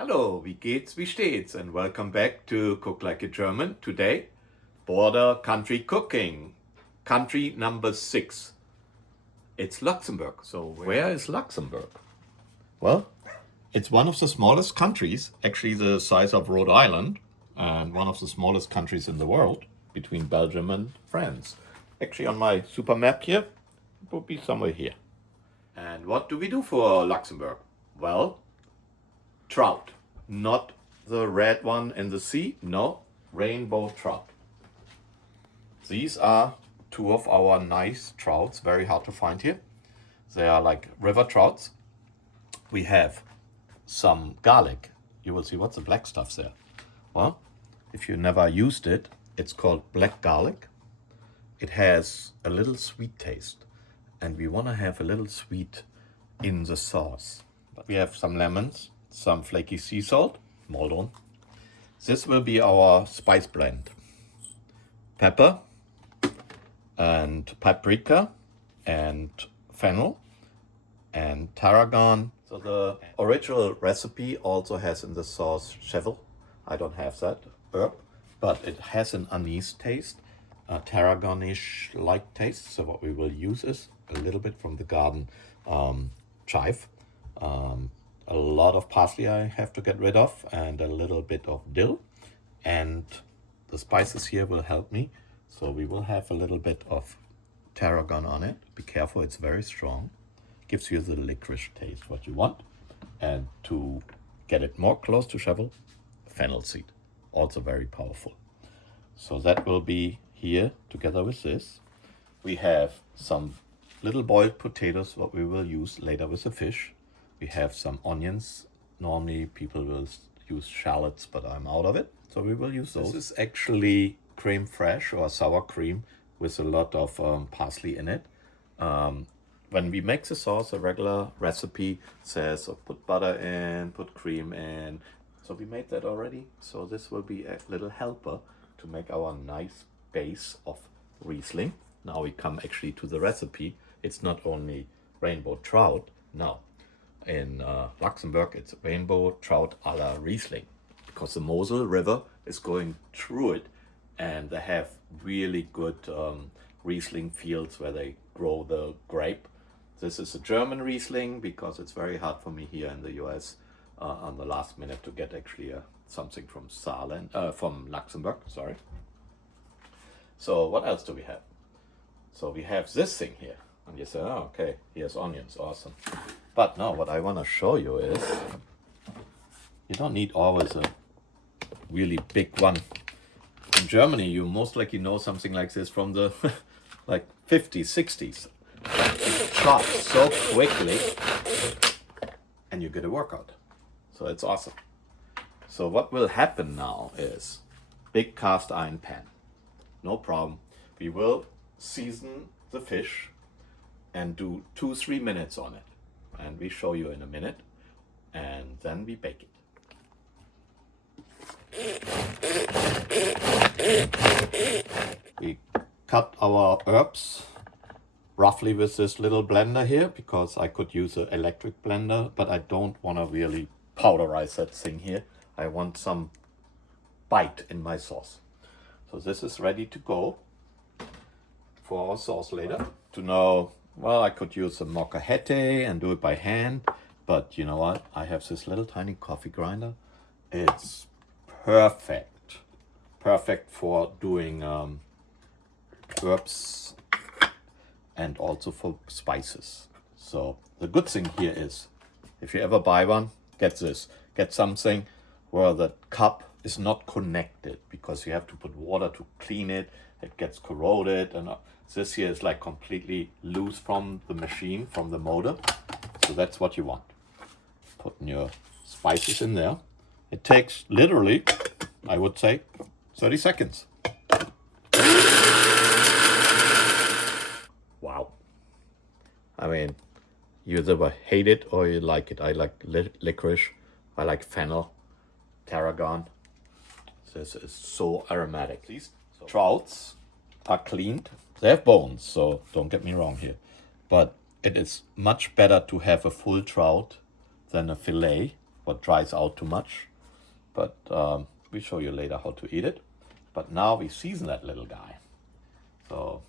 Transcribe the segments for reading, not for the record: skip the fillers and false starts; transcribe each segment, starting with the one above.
Hallo, wie geht's, wie steht's? And welcome back to Cook Like a German. Today, border country cooking. Country number 6. It's Luxembourg. So where is Luxembourg? Well, it's one of the smallest countries, actually the size of Rhode Island, and one of the smallest countries in the world, between Belgium and France. Actually, on my super map here, it would be somewhere here. And what do we do for Luxembourg? Well, trout. Not the red one in the sea, no, rainbow trout. These are two of our nice trouts, very hard to find here. They are like river trouts. We have some garlic. You will see what's the black stuff there. Well, if you never used it, it's called black garlic. It has a little sweet taste, and we want to have a little sweet in the sauce. We have some lemons, some flaky sea salt, Maldon. This will be our spice blend. Pepper and paprika and fennel and tarragon. So the original recipe also has in the sauce cheval. I don't have that herb, but it has an anise taste, a tarragonish like taste. So what we will use is a little bit from the garden chive. A lot of parsley I have to get rid of, and a little bit of dill, and the spices here will help me. So we will have a little bit of tarragon on it. Be careful, it's very strong. Gives you the licorice taste, what you want. And to get it more close to cheval, fennel seed, also very powerful. So that will be here together with this. We have some little boiled potatoes, what we will use later with the fish. We have some onions. Normally people will use shallots, but I'm out of it. So we will use those. This is actually creme fraiche or sour cream with a lot of parsley in it. When we make the sauce, a regular recipe says put butter in, put cream in. So we made that already. So this will be a little helper to make our nice base of Riesling. Now we come actually to the recipe. It's not only rainbow trout. Now, in Luxembourg, it's rainbow trout a la Riesling, because the Mosel River is going through it, and they have really good Riesling fields where they grow the grape. This is a German Riesling because it's very hard for me here in the US on the last minute to get actually something from from Luxembourg, sorry. So what else do we have? So we have this thing here. And you say, oh, okay, here's onions, awesome. But no, what I want to show you is, you don't need always a really big one. In Germany, you most likely know something like this from the like 50s, 60s. It chops so quickly, and you get a workout. So it's awesome. So what will happen now is, big cast iron pan. No problem. We will season the fish and do 2-3 minutes on it. And we show you in a minute. And then we bake it. We cut our herbs roughly with this little blender here, because I could use an electric blender, but I don't want to really powderize that thing here. I want some bite in my sauce. So this is ready to go for our sauce later. To know, well, I could use a molcajete and do it by hand, but you know what? I have this little tiny coffee grinder. It's perfect. Perfect for doing herbs and also for spices. So the good thing here is, if you ever buy one, get this. Get something where the cup is not connected, because you have to put water to clean it. It gets corroded, and this here is like completely loose from the machine, from the motor. So that's what you want. Putting your spices in there. It takes literally, I would say, 30 seconds. Wow. I mean, you either hate it or you like it. I like licorice. I like fennel, tarragon. This is so aromatic. These trouts are cleaned. They have bones, so don't get me wrong here. But it is much better to have a full trout than a fillet, what dries out too much. But we'll show you later how to eat it. But now we season that little guy. So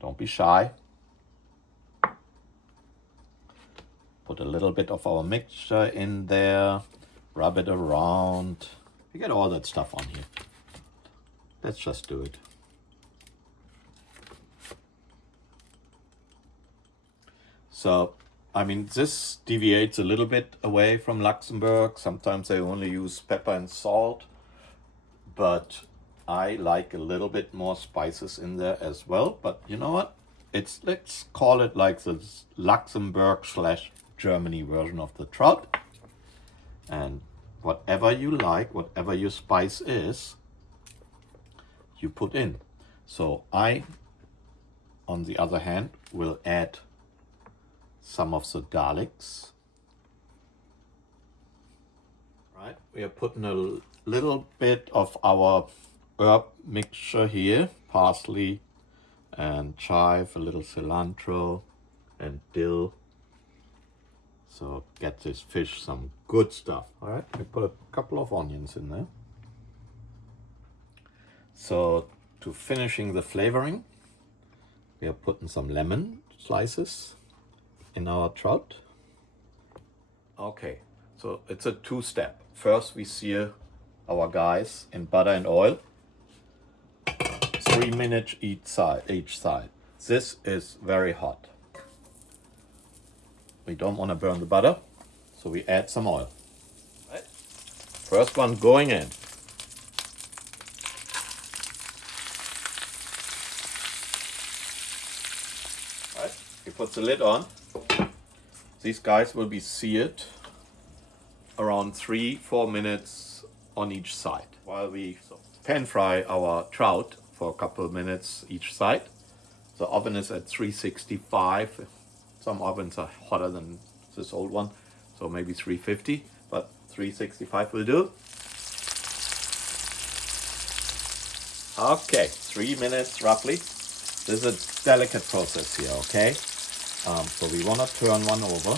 don't be shy. Put a little bit of our mixture in there. Rub it around. You get all that stuff on here. Let's just do it. So, I mean, this deviates a little bit away from Luxembourg. Sometimes they only use pepper and salt, but I like a little bit more spices in there as well. But you know what? Let's call it like the Luxembourg/Germany version of the trout. And whatever you like, whatever your spice is, you put in. So I, on the other hand, will add some of the garlics. Right, we are putting a little bit of our herb mixture here, parsley and chive, a little cilantro and dill. So get this fish some good stuff. All right, we put a couple of onions in there. So to finishing the flavoring, we are putting some lemon slices in our trout. Okay, so it's a two-step. First we sear our guys in butter and oil. 3 minutes each side. This is very hot. We don't want to burn the butter, so we add some oil. Right. First one going in. Right. We put the lid on. These guys will be seared around 3-4 minutes on each side while we pan fry our trout for a couple of minutes each side. The oven is at 365. Some ovens are hotter than this old one, so maybe 350, but 365 will do. Okay, 3 minutes roughly. This is a delicate process here, okay? So we want to turn one over.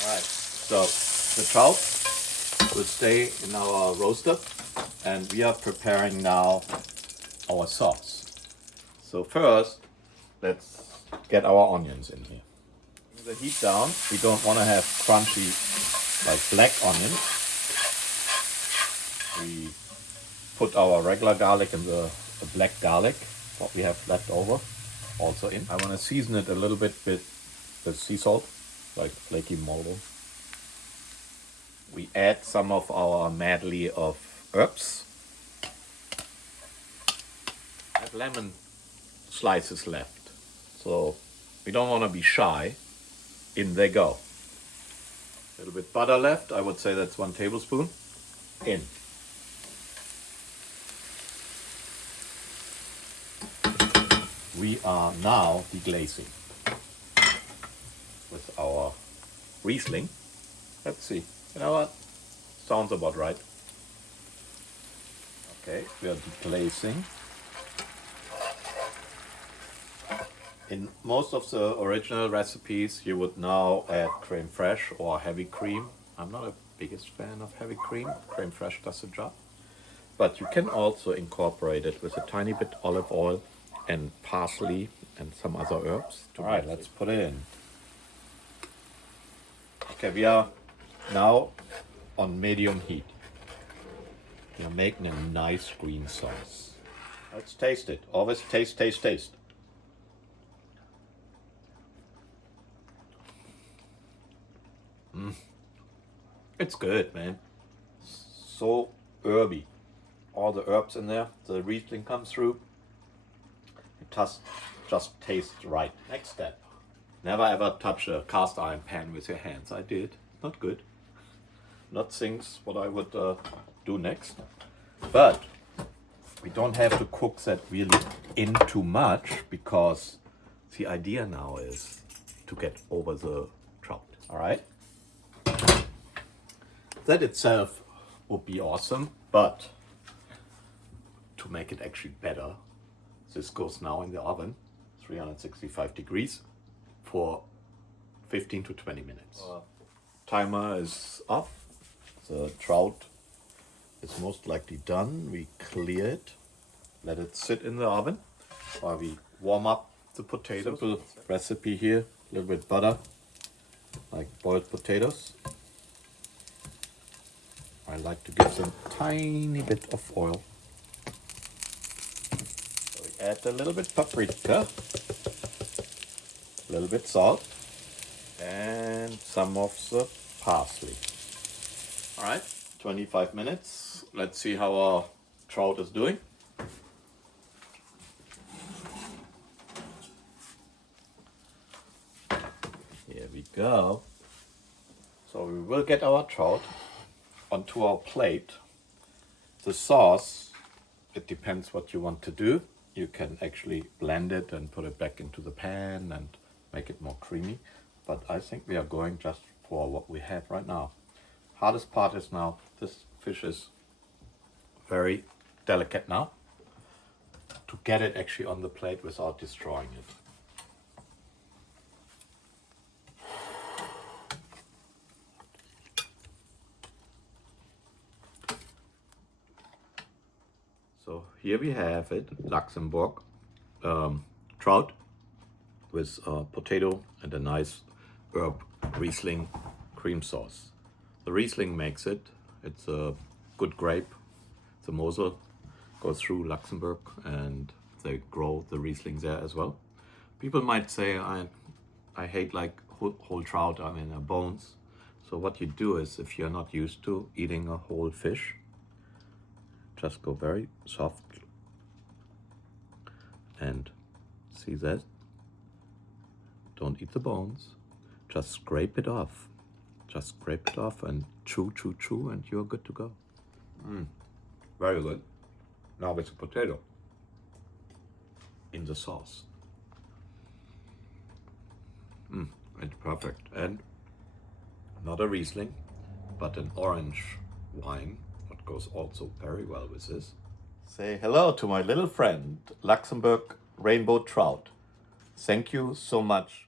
All right, so the trout will stay in our roaster, and we are preparing now our sauce. So first, let's get our onions in here. Bring the heat down. We don't want to have crunchy, like black onions. We put our regular garlic and the black garlic, what we have left over, also in. I want to season it a little bit with sea salt, like flaky marble. We add some of our medley of herbs. I have lemon slices left, so we don't want to be shy. In they go. A little bit butter left, I would say that's 1 tablespoon. In. We are now deglazing with our Riesling. Let's see. You know what? Sounds about right. Okay, we are deglazing. In most of the original recipes, you would now add creme fraiche or heavy cream. I'm not a biggest fan of heavy cream. Creme fraiche does the job. But you can also incorporate it with a tiny bit olive oil and parsley and some other herbs. All right, let's put it in. Okay, we are now on medium heat. We're making a nice green sauce. Let's taste it. Always taste, taste, taste. It's good, man. So herby. All the herbs in there. The Riesling comes through. It just tastes right. Next step. Never ever touch a cast iron pan with your hands. I did. Not good. Not things what I would do next. But we don't have to cook that really in too much, because the idea now is to get over the trout. All right. That itself would be awesome, but to make it actually better, this goes now in the oven, 365 degrees, for 15 to 20 minutes. Timer is off. The trout is most likely done. We clear it, let it sit in the oven while we warm up the potatoes. Simple recipe here, a little bit butter, like boiled potatoes. I like to give them a tiny bit of oil. So we add a little bit paprika, a little bit salt, and some of the parsley. All right, 25 minutes. Let's see how our trout is doing. Here we go. So we will get our trout onto our plate. The sauce, it depends what you want to do. You can actually blend it and put it back into the pan and make it more creamy. But I think we are going just for what we have right now. Hardest part is now, this fish is very delicate now, to get it actually on the plate without destroying it. So here we have it, Luxembourg trout with potato and a nice herb Riesling cream sauce. The Riesling makes it. It's a good grape. The Mosel goes through Luxembourg and they grow the Riesling there as well. People might say I hate like whole trout, I mean bones. So what you do is, if you're not used to eating a whole fish, just go very soft and see that. Don't eat the bones. Just scrape it off. Just scrape it off and chew, chew, chew, and you're good to go. Very good. Now with the potato in the sauce. It's perfect. And not a Riesling, but an orange wine. What goes also very well with this. Say hello to my little friend, Luxembourg rainbow trout. Thank you so much